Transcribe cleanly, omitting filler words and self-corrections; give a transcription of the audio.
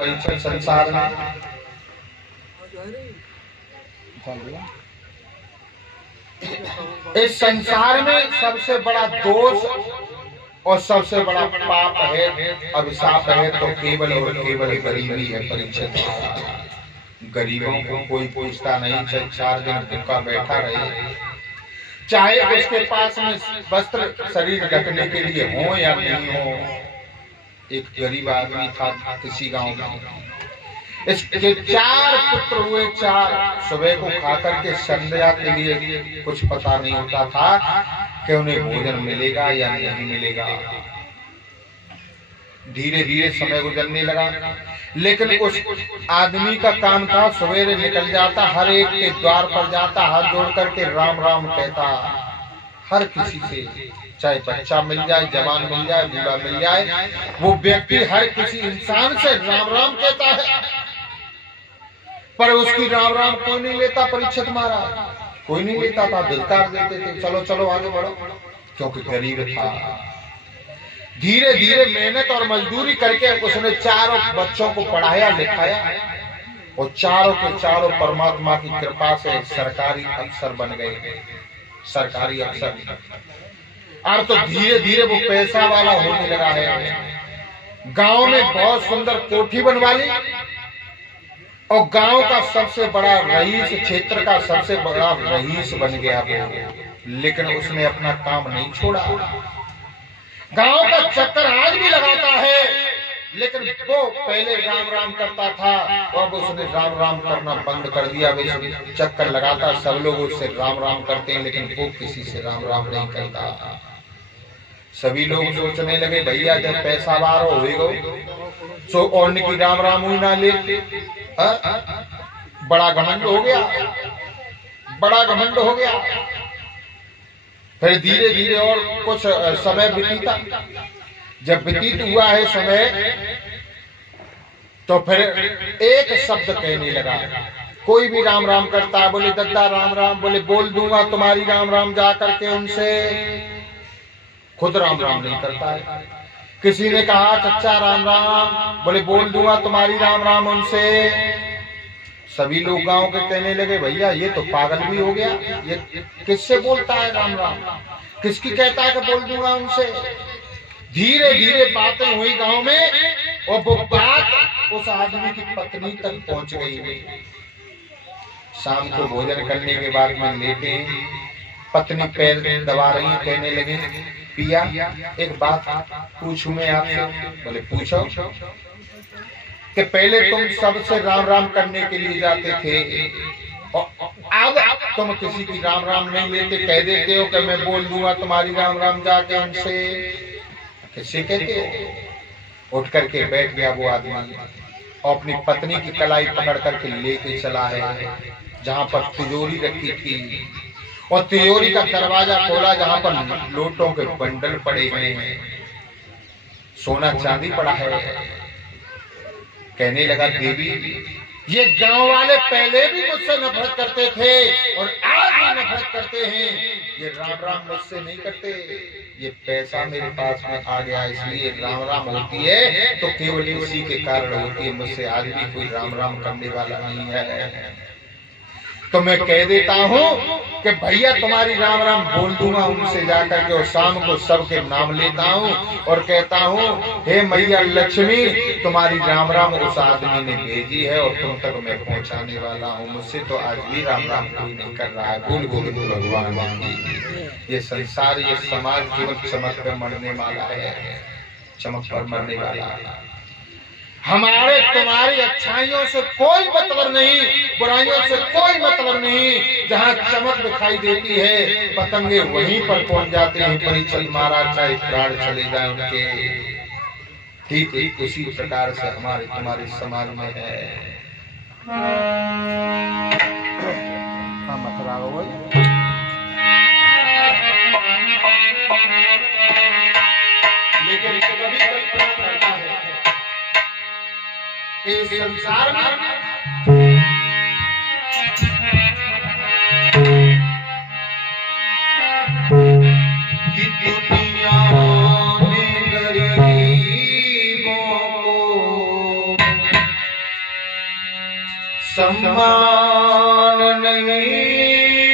परीक्षण संसार में। इस संसार में सबसे बड़ा दोष और सबसे बड़ा पाप है, अभिशाप है, तो केवल और केवल गरीबी है। परीक्षित, गरीबों को कोई पूछता नहीं, चाहे 4 दिन भूखा बैठा रहे, चाहे उसके पास में वस्त्र शरीर ढकने के लिए हो या नहीं हो। एक गरीब आदमी था किसी गांव में, इसके 4 पुत्र हुए। 4 सुबह को खाकर के संध्या के लिए कुछ पता नहीं होता था कि उन्हें भोजन मिलेगा या नहीं मिलेगा। धीरे धीरे समय गुजरने लगा, लेकिन उस आदमी का काम था सवेरे निकल जाता, हर एक के द्वार पर जाता, हाथ जोड़ करके राम राम कहता। हर किसी से, चाहे बच्चा मिल जाए, जवान मिल जाए, बूढ़ा मिल जाए, वो व्यक्ति हर किसी इंसान से राम राम कहता है, पर उसकी राम राम कोई नहीं लेता। परीक्षित महाराज कोई नहीं लेता था, धिक्कार देते थे, चलो चलो आगे बढ़ो, क्योंकि गरीब था। धीरे धीरे मेहनत और मजदूरी करके उसने 4 बच्चों को पढ़ाया लिखाया, और चारों के चारों परमात्मा की कृपा से सरकारी अफसर बन गए, सरकारी अफसर। और तो धीरे धीरे वो पैसा वाला होने लगा है। गांव में बहुत सुंदर कोठी बनवा ली, और गांव का सबसे बड़ा रईस, क्षेत्र का सबसे बड़ा रईस बन गया वो। लेकिन उसने अपना काम नहीं छोड़ा। गांव का चक्कर आज भी लगाता है, लेकिन वो पहले राम राम करता था, अब उसने राम राम करना बंद कर दिया। वे चक्कर लगाता, सब लोग उससे राम राम करते हैं, लेकिन वो किसी से राम राम नहीं करता। सभी लोग सोचने लगे भैया जब पैसा बार होएगा सो और की राम राम हुई ना ले। बड़ा घमंड हो गया, बड़ा घमंड हो गया। फिर धीरे धीरे और कुछ समय बीता। जब व्यतीत हुआ है समय, तो फिर एक शब्द कहने लगा। कोई भी राम राम करता, बोले दद्दा राम राम, बोले बोल दूंगा तुम्हारी राम राम जा करके उनसे। खुद राम राम नहीं करता है। किसी ने कहा चच्चा राम राम, बोले बोल दूंगा तुम्हारी राम राम उनसे। सभी लोग गांव के कहने लगे भैया ये तो पागल भी हो गया, ये किससे बोलता है राम राम, किसकी कहता है कि बोल दूंगा उनसे। धीरे धीरे बातें हुई गांव में, और वो बात उस आदमी की पत्नी तक पहुंच गई। शाम को भोजन करने के बाद में लेटे, पत्नी पैर दबा रही, कहने लगी पिया एक बात पूछूं मैं आपसे। बोले पूछो। कि पहले तुम सबसे राम राम करने के लिए जाते थे, और अब तुम किसी की राम राम नहीं लेते, कह देते हो कि मैं बोल दूंगा तुम्हारी राम राम जाके उनसे। किससे कहते हो? उठ करके बैठ गया वो आदमी, और अपनी पत्नी की कलाई पकड़ करके लेके चला है जहां पर तिजोरी रखी थी, और तिजोरी का दरवाजा खोला जहां पर लोटों के बंडल पड़े हैं, सोना चांदी पड़ा है। कहने लगा देवी ये गांव वाले पहले भी मुझसे नफरत करते थे और आज भी नफरत करते हैं, ये राम राम मुझसे नहीं करते। ये पैसा मेरे पास में आ गया इसलिए राम राम होती है, तो केवल इसी के कारण होती है, मुझसे आज भी कोई राम राम करने वाला नहीं है। तो मैं कह देता हूँ कि भैया तुम्हारी राम राम बोल दूंगा उनसे जाकर के, और शाम को सबके नाम लेता हूँ और कहता हूँ हे मैया लक्ष्मी तुम्हारी राम राम उस आदमी ने भेजी है और तुम तक मैं पहुँचाने वाला हूँ। मुझसे तो आज भी राम राम कोई नहीं कर रहा है। बोल गोविंद भगवान की। ये संसार, ये समाज केवल चमक पर मरने वाला है, चमक पर मरने वाला है। हमारे तुम्हारी अच्छाइयों से कोई मतलब नहीं, बुराइयों से कोई मतलब नहीं। जहाँ चमक दिखाई देती है पतंगे वहीं पर पहुंच जाते हैं। परीक्षित महाराज चाहे प्राण चले जाए उनके, ठीक उसी प्रकार से हमारे तुम्हारे समाज में है। मथुरा लेकिन कभी कल्पना करता है इस संसार में कि दुनिया में गरीबों को सम्मान